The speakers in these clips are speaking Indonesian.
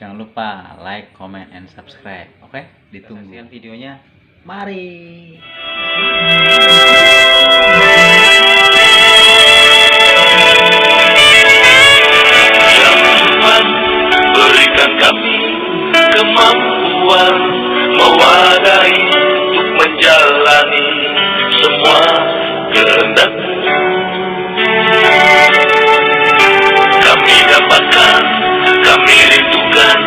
Jangan lupa like, comment, and subscribe. Oke? Ditunggu videonya. Mari. Ya Tuhan, berikan kami kemampuan mewadai untuk menjalani semua kehendak-Mu. Kami dapatkan, kami rindukan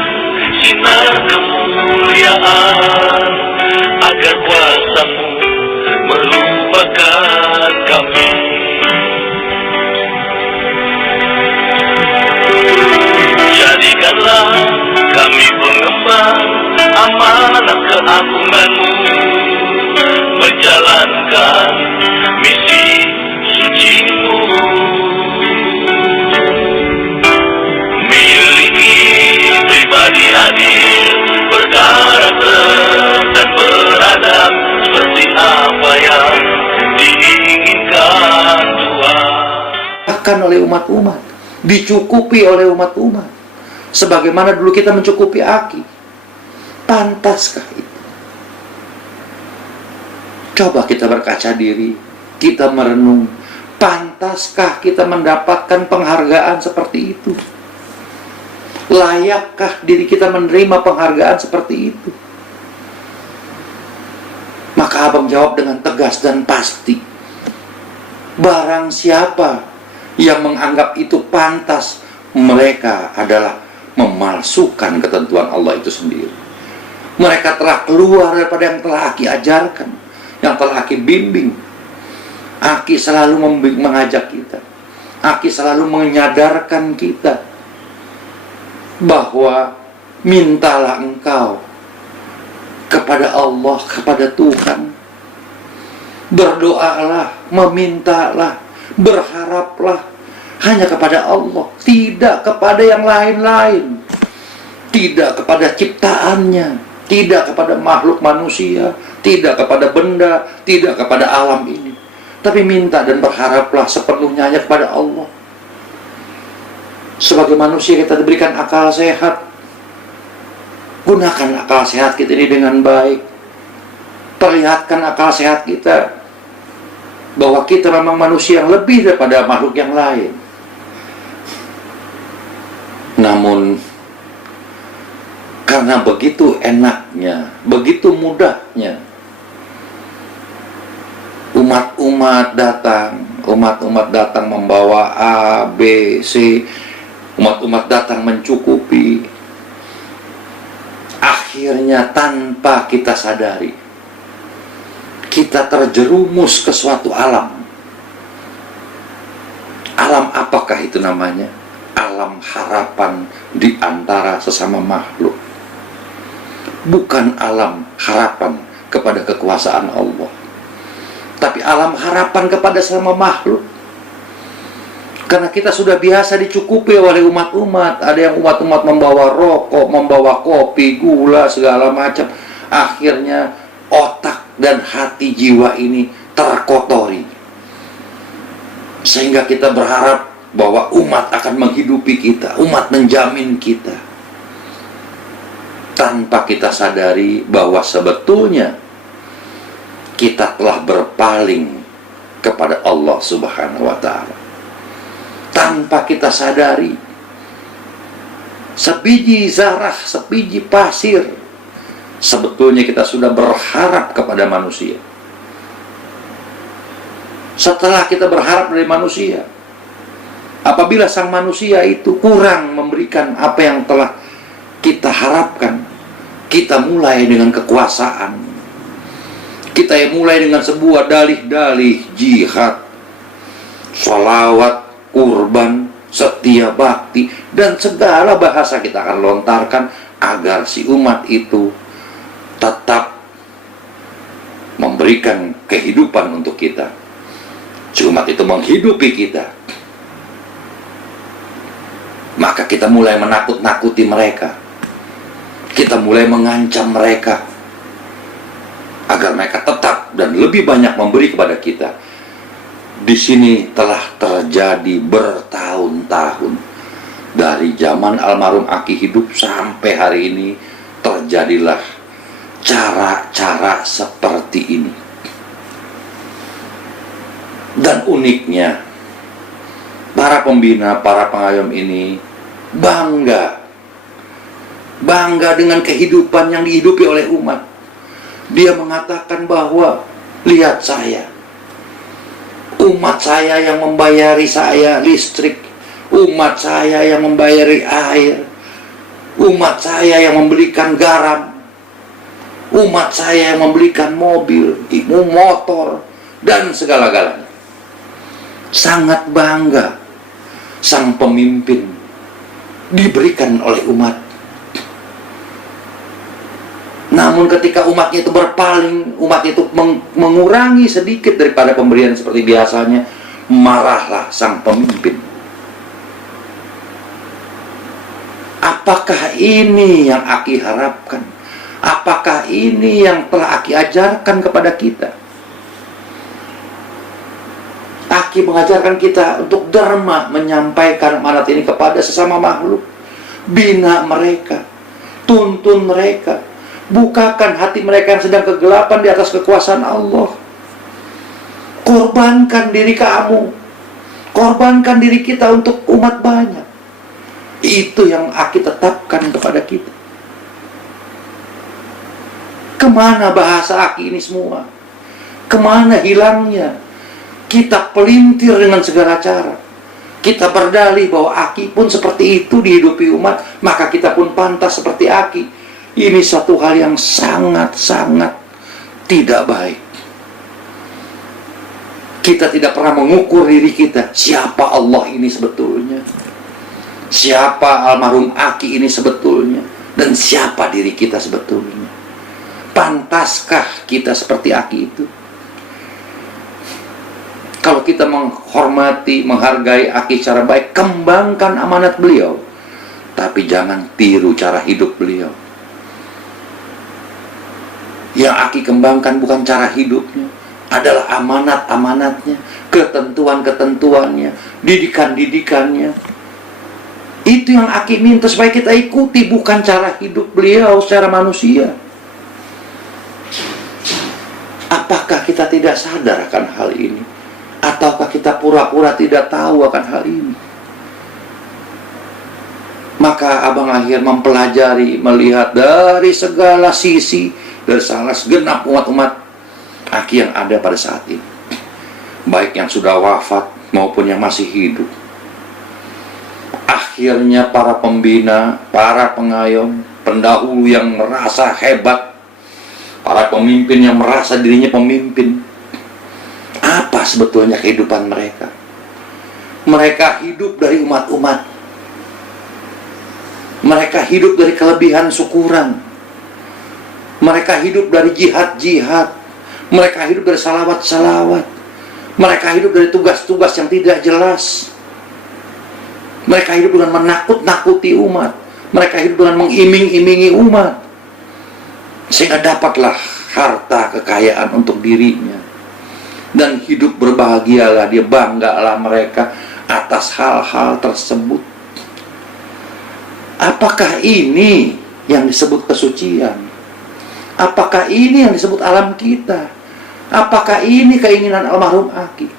sinar kemuliaan, agar kuasa-Mu melupakan kami. Jadikanlah kami pengemban amanah keagungan-Mu, menjalankan misi suci-Mu. Miliki pribadi adil, berkarakter dan beradab, seperti apa yang diinginkan Tuhan. Akan oleh umat-umat, dicukupi oleh umat-umat, sebagaimana dulu kita mencukupi Aki. Pantaskah itu? Coba kita berkaca diri, kita merenung, pantaskah kita mendapatkan penghargaan seperti itu? Layakkah diri kita menerima penghargaan seperti itu? Maka Abang jawab dengan tegas dan pasti, barang siapa yang menganggap itu pantas, mereka adalah memalsukan ketentuan Allah itu sendiri. Mereka telah keluar daripada yang telah Aki ajarkan, yang telah Aki bimbing. Aki selalu mengajak kita, Aki selalu menyadarkan kita bahwa mintalah engkau kepada Allah, kepada Tuhan. Berdoalah, memintalah, berharaplah hanya kepada Allah, tidak kepada yang lain-lain, tidak kepada ciptaannya, tidak kepada makhluk manusia, tidak kepada benda, tidak kepada alam ini. Tapi minta dan berharaplah sepenuhnya hanya kepada Allah. Sebagai manusia kita diberikan akal sehat. Gunakan akal sehat kita ini dengan baik. Perlihatkan akal sehat kita bahwa kita memang manusia yang lebih daripada makhluk yang lain. Namun karena begitu enaknya, begitu mudahnya umat-umat datang membawa A, B, C, umat-umat datang mencukupi. Akhirnya tanpa kita sadari, kita terjerumus ke suatu alam. Alam apakah itu namanya? Alam harapan di antara sesama makhluk. Bukan alam harapan kepada kekuasaan Allah, tapi alam harapan kepada sesama makhluk. Karena kita sudah biasa dicukupi oleh umat-umat. Ada yang umat-umat membawa rokok, membawa kopi, gula, segala macam. Akhirnya otak dan hati jiwa ini terkotori, sehingga kita berharap bahwa umat akan menghidupi kita, umat menjamin kita, tanpa kita sadari bahwa sebetulnya kita telah berpaling kepada Allah Subhanahu wa Ta'ala. Tanpa kita sadari, sebiji zarah, sebiji pasir, sebetulnya kita sudah berharap kepada manusia. Setelah kita berharap dari manusia, apabila sang manusia itu kurang memberikan apa yang telah kita harapkan, kita mulai dengan kekuasaan. Kita mulai dengan sebuah dalih-dalih jihad, sholawat, kurban, setia bakti, dan segala bahasa kita akan lontarkan agar si umat itu tetap memberikan kehidupan untuk kita. Si umat itu menghidupi kita. Maka kita mulai menakut-nakuti mereka. Kita mulai mengancam mereka agar mereka tetap dan lebih banyak memberi kepada kita. Di sini telah terjadi bertahun-tahun Dari zaman almarhum Aki hidup sampai hari ini terjadilah cara-cara seperti ini. Dan uniknya, para pembina, para pengayom ini bangga dengan kehidupan yang dihidupi oleh umat. Dia mengatakan bahwa, lihat saya, umat saya yang membayari saya listrik, umat saya yang membayari air, umat saya yang membelikan garam, umat saya yang membelikan mobil, motor, dan segala-galanya. Sangat bangga sang pemimpin diberikan oleh umat. Namun ketika umatnya itu berpaling, umat itu mengurangi sedikit daripada pemberian seperti biasanya, marahlah sang pemimpin. Apakah ini yang Aki harapkan? Apakah ini yang telah Aki ajarkan kepada kita? Aki mengajarkan kita untuk derma menyampaikan amanat ini kepada sesama makhluk. Bina mereka, tuntun mereka, bukakan hati mereka yang sedang kegelapan di atas kekuasaan Allah. Korbankan diri kamu, korbankan diri kita untuk umat banyak. Itu yang Aki tetapkan kepada kita. Kemana bahasa Aki ini semua? Kemana hilangnya? Kita pelintir dengan segala cara. Kita berdalih bahwa Aki pun seperti itu dihidupi umat, maka kita pun pantas seperti Aki. Ini satu hal yang sangat-sangat tidak baik. Kita tidak pernah mengukur diri kita, siapa Allah ini sebetulnya, siapa almarhum Aki ini sebetulnya, dan siapa diri kita sebetulnya. Pantaskah kita seperti Aki itu? Kalau kita menghormati, menghargai Aki secara baik, kembangkan amanat beliau. Tapi jangan tiru cara hidup beliau. Yang Aki kembangkan bukan cara hidupnya, adalah amanat-amanatnya, ketentuan-ketentuannya, didikan-didikannya. Itu yang Aki minta supaya kita ikuti, bukan cara hidup beliau secara manusia. Apakah kita tidak sadar akan hal ini? Ataukah kita pura-pura tidak tahu akan hal ini? Maka Abang akhir mempelajari, melihat dari segala sisi, dari salah segenap umat-umat Aki yang ada pada saat ini, baik yang sudah wafat maupun yang masih hidup. Akhirnya para pembina, para pengayom, pendahulu yang merasa hebat, para pemimpin yang merasa dirinya pemimpin, apa sebetulnya kehidupan mereka? Mereka hidup dari umat-umat. Mereka hidup dari kelebihan syukuran. Mereka hidup dari jihad-jihad. Mereka hidup dari salawat-salawat. Mereka hidup dari tugas-tugas yang tidak jelas. Mereka hidup dengan menakut-nakuti umat. Mereka hidup dengan mengiming-imingi umat, sehingga dapatlah harta kekayaan untuk dirinya. Dan hidup berbahagialah, dia banggalah mereka atas hal-hal tersebut. Apakah ini yang disebut kesucian? Apakah ini yang disebut alam kita? Apakah ini keinginan almarhum Aki?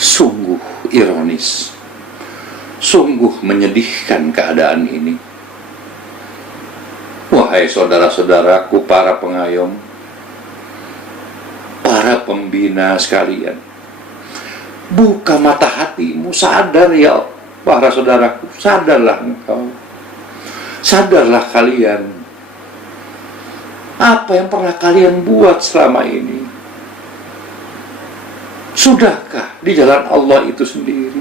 Sungguh ironis, sungguh menyedihkan keadaan ini. Wahai saudara-saudaraku, para pengayom, para pembina sekalian, buka mata hatimu, sadar ya para saudaraku, sadarlah engkau, sadarlah kalian, apa yang pernah kalian buat selama ini. Sudahkah di jalan Allah itu sendiri?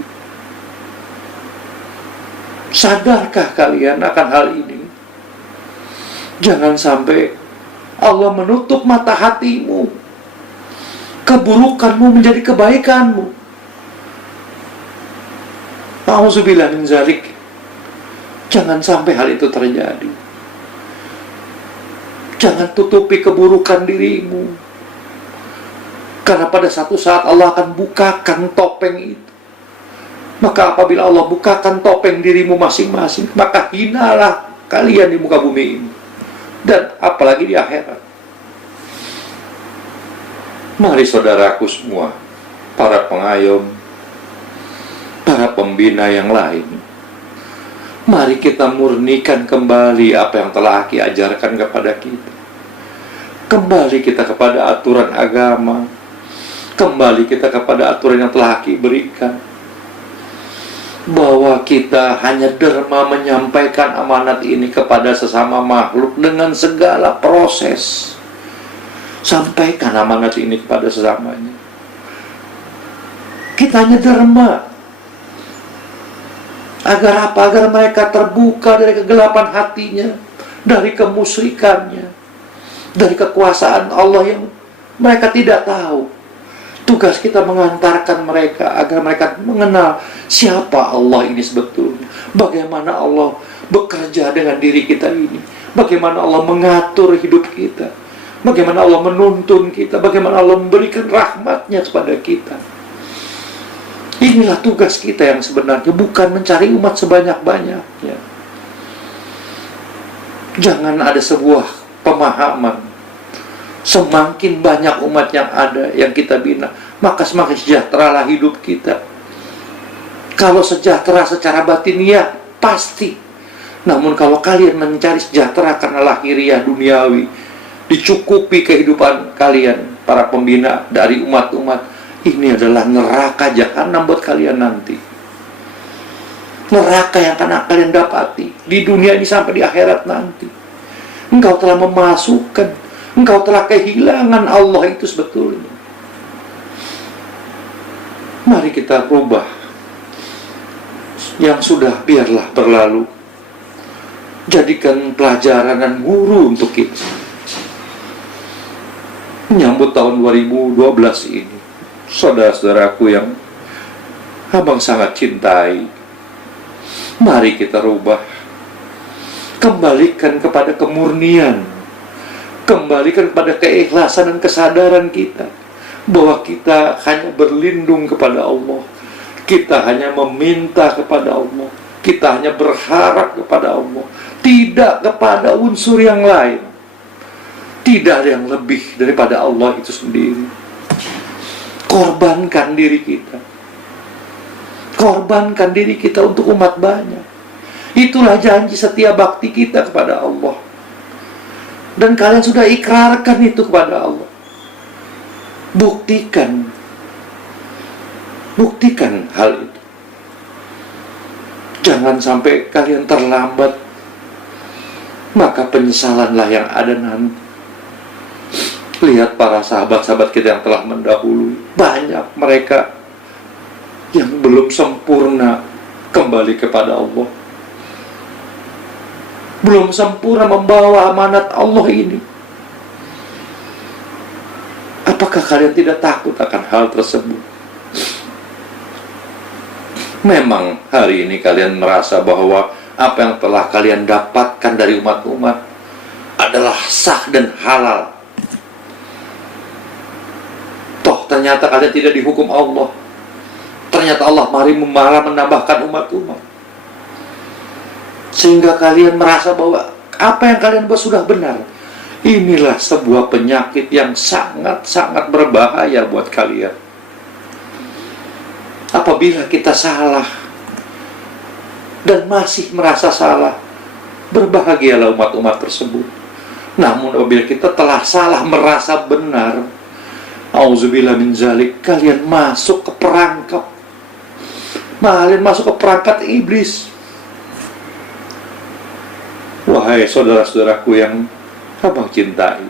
Sadarkah kalian akan hal ini? Jangan sampai Allah menutup mata hatimu, keburukanmu menjadi kebaikanmu. Auzubillah min zalik. Jangan sampai hal itu terjadi. Jangan tutupi keburukan dirimu, karena pada satu saat Allah akan bukakan topeng itu. Maka apabila Allah bukakan topeng dirimu masing-masing, maka hinalah kalian di muka bumi ini. Dan apalagi di akhirat. Mari saudaraku semua, para pengayom, para pembina yang lain, mari kita murnikan kembali apa yang telah Aki ajarkan kepada kita. Kembali kita kepada aturan agama. Kembali kita kepada aturan yang telah Aki berikan. Bahwa kita hanya derma menyampaikan amanat ini kepada sesama makhluk dengan segala proses. Sampaikan amanat ini kepada sesamanya. Kita hanya derma. Agar apa? Agar mereka terbuka dari kegelapan hatinya, dari kemusyrikannya, dari kekuasaan Allah yang mereka tidak tahu. Tugas kita mengantarkan mereka agar mereka mengenal siapa Allah ini sebetulnya. Bagaimana Allah bekerja dengan diri kita ini. Bagaimana Allah mengatur hidup kita. Bagaimana Allah menuntun kita. Bagaimana Allah memberikan rahmatnya kepada kita. Inilah tugas kita yang sebenarnya, bukan mencari umat sebanyak-banyaknya. Jangan ada sebuah pemahaman, semakin banyak umat yang ada, yang kita bina, maka semakin sejahteralah hidup kita. Kalau sejahtera secara batiniah, pasti. Namun kalau kalian mencari sejahtera karena lahiriah duniawi, dicukupi kehidupan kalian, para pembina dari umat-umat, ini adalah neraka jahanam buat kalian nanti. Neraka yang akan kalian dapati di dunia ini sampai di akhirat nanti. Engkau telah memasukkan, engkau telah kehilangan Allah itu sebetulnya. Mari kita rubah. Yang sudah biarlah berlalu. Jadikan pelajaran dan guru untuk kita. Menyambut tahun 2012 ini, saudara-saudaraku yang abang sangat cintai, mari kita rubah. Kembalikan kepada kemurnian, kembalikan kepada keikhlasan dan kesadaran kita bahwa kita hanya berlindung kepada Allah, kita hanya meminta kepada Allah, kita hanya berharap kepada Allah, tidak kepada unsur yang lain. Tidak ada yang lebih daripada Allah itu sendiri. Korbankan diri kita. Korbankan diri kita untuk umat banyak. Itulah janji setia bakti kita kepada Allah. Dan kalian sudah ikrarkan itu kepada Allah. Buktikan. Buktikan hal itu. Jangan sampai kalian terlambat. Maka penyesalanlah yang ada nanti. Lihat para sahabat-sahabat kita yang telah mendahului. Banyak mereka yang belum sempurna kembali kepada Allah. Belum sempurna membawa amanat Allah ini. Apakah kalian tidak takut akan hal tersebut? Memang hari ini kalian merasa bahwa apa yang telah kalian dapatkan dari umat-umat adalah sah dan halal. Toh ternyata kalian tidak dihukum Allah. Ternyata Allah malah menambahkan umat-umat. Sehingga kalian merasa bahwa apa yang kalian buat sudah benar. Inilah sebuah penyakit yang sangat-sangat berbahaya buat kalian. Apabila kita salah dan masih merasa salah, berbahagialah umat-umat tersebut. Namun apabila kita telah salah merasa benar, auzubillah min zalik, kalian masuk ke perangkap. Kalian masuk ke perangkat iblis. Wahai saudara-saudaraku yang abang cintai,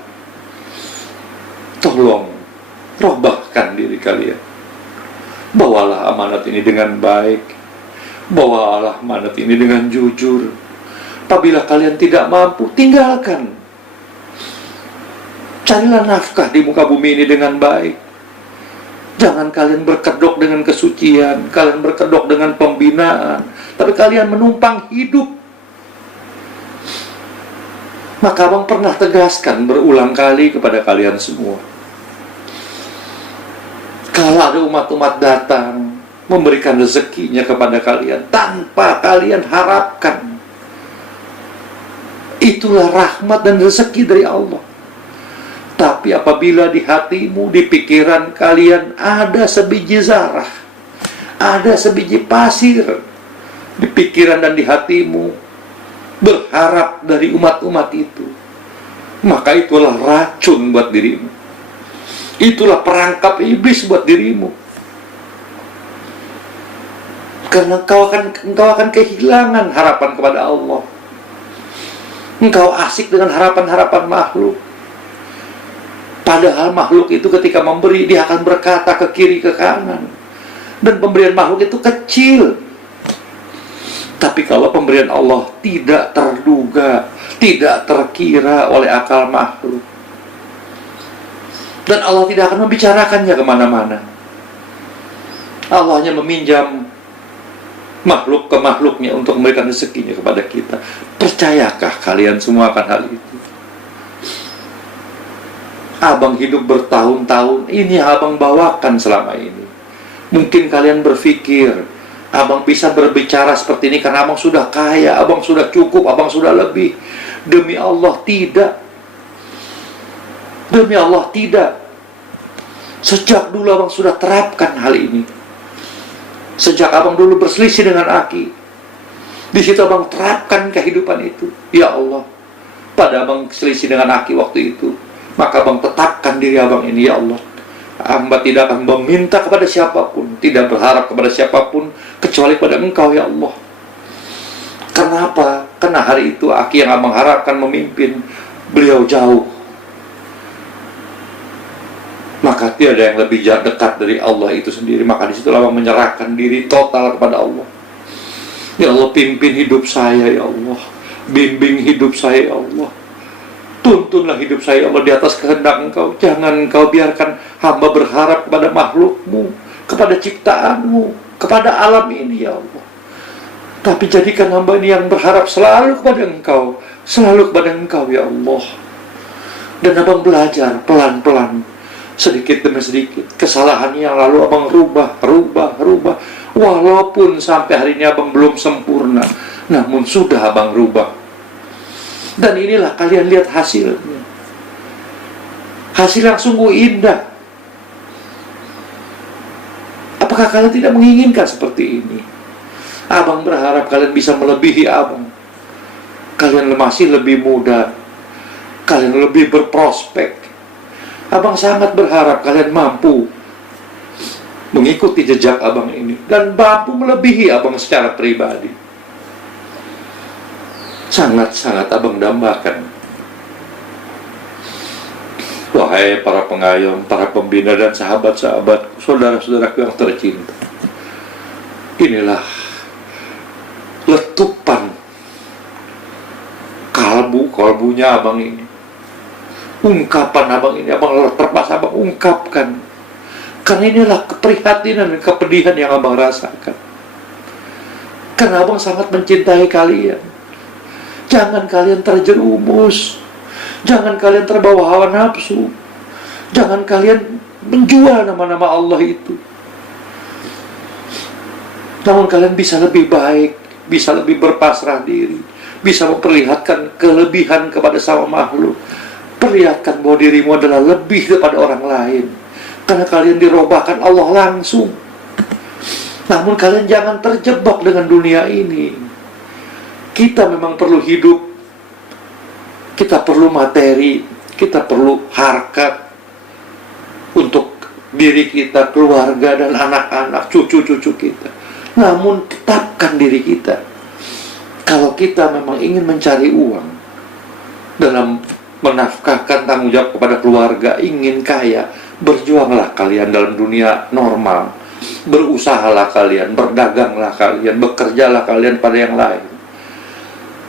tolong robahkan diri kalian. Bawalah amanat ini dengan baik. Bawalah amanat ini dengan jujur. Apabila kalian tidak mampu, tinggalkan. Carilah nafkah di muka bumi ini dengan baik. Jangan kalian berkedok dengan kesucian, kalian berkedok dengan pembinaan, tapi kalian menumpang hidup. Maka abang pernah tegaskan berulang kali kepada kalian semua. Kalau ada umat-umat datang memberikan rezekinya kepada kalian tanpa kalian harapkan. Itulah rahmat dan rezeki dari Allah. Tapi apabila di hatimu, di pikiran kalian ada sebiji zarah, ada sebiji pasir di pikiran dan di hatimu, berharap dari umat-umat itu, maka itulah racun buat dirimu. Itulah perangkap iblis buat dirimu. Karena engkau akan kehilangan harapan kepada Allah. Engkau asik dengan harapan-harapan makhluk. Padahal makhluk itu ketika memberi, dia akan berkata ke kiri ke kanan. Dan pemberian makhluk itu kecil. Tapi kalau pemberian Allah tidak terduga, tidak terkira oleh akal makhluk, dan Allah tidak akan membicarakannya kemana-mana. Allah hanya meminjam makhluk ke makhluknya untuk memberikan rezekinya kepada kita. Percayakah kalian semua akan hal itu? Abang hidup bertahun-tahun, ini abang bawakan selama ini. Mungkin kalian berpikir abang bisa berbicara seperti ini karena abang sudah kaya, abang sudah cukup, abang sudah lebih. Demi Allah tidak. Demi Allah tidak. Sejak dulu abang sudah terapkan hal ini. Sejak abang dulu berselisih dengan Aki, di situ abang terapkan kehidupan itu. Ya Allah, pada abang selisih dengan Aki waktu itu, maka abang tetapkan diri abang ini. Ya Allah, hamba tidak akan meminta kepada siapapun, tidak berharap kepada siapapun kecuali pada Engkau, ya Allah. Kenapa? Karena hari itu Aki yang abang harapkan memimpin, beliau jauh. Maka tiada yang lebih dekat dari Allah itu sendiri. Maka disitulah abang menyerahkan diri total kepada Allah. Ya Allah, pimpin hidup saya, ya Allah. Bimbing hidup saya, ya Allah. Tuntunlah hidup saya, ya Allah, di atas kehendak Engkau. Jangan Engkau biarkan hamba berharap kepada makhlukmu, kepada ciptaanmu, kepada alam ini, ya Allah. Tapi jadikan hamba ini yang berharap selalu kepada Engkau, selalu kepada Engkau, ya Allah. Dan abang belajar pelan-pelan, sedikit demi sedikit, kesalahan yang lalu abang rubah. Walaupun sampai hari ini abang belum sempurna, namun sudah abang rubah. Dan inilah kalian lihat hasilnya. Hasil yang sungguh indah. Apakah kalian tidak menginginkan seperti ini? Abang berharap kalian bisa melebihi abang. Kalian masih lebih muda, kalian lebih berprospek. Abang sangat berharap kalian mampu mengikuti jejak abang ini dan mampu melebihi abang secara pribadi. Sangat-sangat abang dambakan. Wahai para pengayom, para pembina dan sahabat-sahabat, saudara-saudaraku yang tercinta, inilah letupan kalbunya abang ini. Ungkapan abang ini, abang terpaksa abang ungkapkan. Karena inilah keprihatinan dan kepedihan yang abang rasakan. Karena abang sangat mencintai kalian. Jangan kalian terjerumus. Jangan kalian terbawa hawa nafsu. Jangan kalian menjual nama-nama Allah itu. Namun kalian bisa lebih baik, bisa lebih berpasrah diri, bisa memperlihatkan kelebihan kepada sama makhluk. Perlihatkan bahwa dirimu adalah lebih daripada orang lain, karena kalian dirobahkan Allah langsung. Namun kalian jangan terjebak dengan dunia ini. Kita memang perlu hidup, kita perlu materi, kita perlu harkat untuk diri kita, keluarga dan anak-anak, cucu-cucu kita. Namun tetapkan diri kita. Kalau kita memang ingin mencari uang dalam menafkahkan tanggung jawab kepada keluarga, ingin kaya, berjuanglah kalian dalam dunia normal. Berusahalah kalian, berdaganglah kalian, bekerjalah kalian pada yang lain.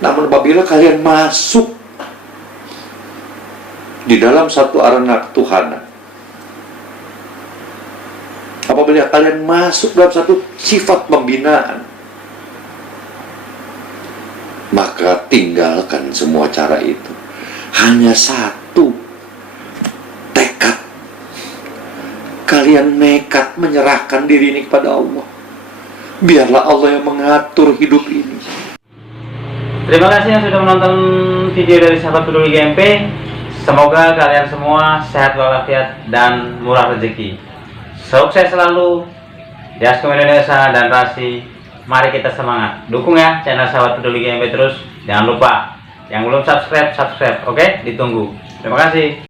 Namun apabila kalian masuk di dalam satu arena ketuhanan, apabila kalian masuk dalam satu sifat pembinaan, maka tinggalkan semua cara itu. Hanya satu tekad. Kalian nekat menyerahkan diri ini kepada Allah. Biarlah Allah yang mengatur hidup ini. Terima kasih yang sudah menonton video dari sahabat peduli GMP. Semoga kalian semua sehat walafiat dan murah rezeki. Sukses selalu. Jaskum Indonesia dan Rasi. Mari kita semangat. Dukung ya channel sahabat peduli GMP terus. Jangan lupa yang belum subscribe, oke? Ditunggu. Terima kasih.